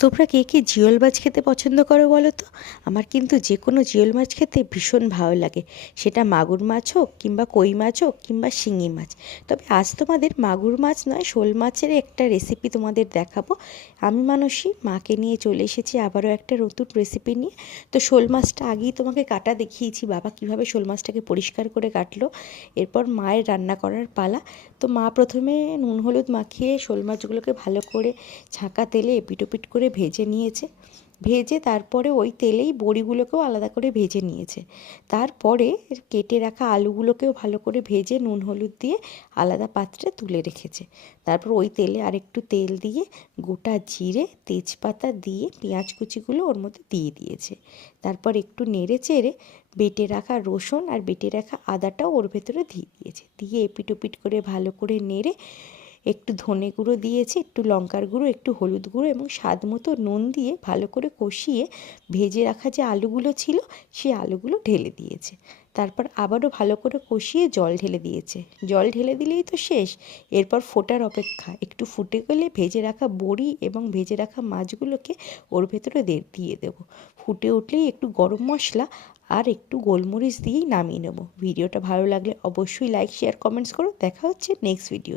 তোমরা কে কে জিওল মাছ খেতে পছন্দ করো বলো তো? আমার কিন্তু যে কোনো জিওল মাছ খেতে ভীষণ ভালো লাগে, সেটা মাগুর মাছ হোক কিংবা কই মাছ হোক কিংবা শিঙি মাছ। তবে আজ তোমাদের মাগুর মাছ নয়, শোল মাছের একটা রেসিপি তোমাদের দেখাবো। আমি মানসী মাকে নিয়ে চলে এসেছি আবারও একটা নতুন রেসিপি নিয়ে। তো শোল মাছটা আগেই তোমাকে কাটা দেখিয়েছি, বাবা কীভাবে শোল মাছটাকে পরিষ্কার করে কাটলো। এরপর মায়ের রান্না করার পালা। তো মা প্রথমে নুন হলুদ মাখিয়ে শোল মাছগুলোকে ভালো করে ছাঁকা তেলে এপিটোপিট করে ভেজে নিয়েছে। ভেজে তারপরে ওই তেলেই বড়িগুলোকেও আলাদা করে ভেজে নিয়েছে। তারপরে কেটে রাখা আলুগুলোকেও ভালো করে ভেজে নুন হলুদ দিয়ে আলাদা পাত্রে তুলে রেখেছে। তারপর ওই তেলে আরেকটু তেল দিয়ে গোটা জিরে তেজপাতা দিয়ে পেঁয়াজ কুচিগুলো ওর মধ্যে দিয়ে দিয়েছে। তারপর একটু নেড়ে চেড়ে বেটে রাখা রসুন আর বেটে রাখা আদাটাও ওর ভেতরে দিয়ে দিয়েছে। দিয়ে এপিটোপিট করে ভালো করে নেড়ে একটু ধনে গুঁড়ো দিয়েছে, একটু লঙ্কার গুঁড়ো, একটু হলুদ গুঁড়ো এবং স্বাদ মতো নুন দিয়ে ভালো করে কষিয়ে ভেজে রাখা যে আলুগুলো ছিল সেই আলুগুলো ঢেলে দিয়েছে। তারপর আবারও ভালো করে কষিয়ে জল ঢেলে দিয়েছে। জল ঢেলে দিলেই তো শেষ। এরপর ফোটার অপেক্ষা। একটু ফুটে গেলে ভেজে রাখা বড়ি এবং ভেজে রাখা মাছগুলোকে ওর ভেতরে দিয়ে দেবো। ফুটে উঠলেই একটু গরম মশলা আর একটু গোলমরিচ দিয়েই নামিয়ে নেবো। ভিডিওটা ভালো লাগলে অবশ্যই লাইক শেয়ার কমেন্টস করো। দেখা হচ্ছে নেক্সট ভিডিও।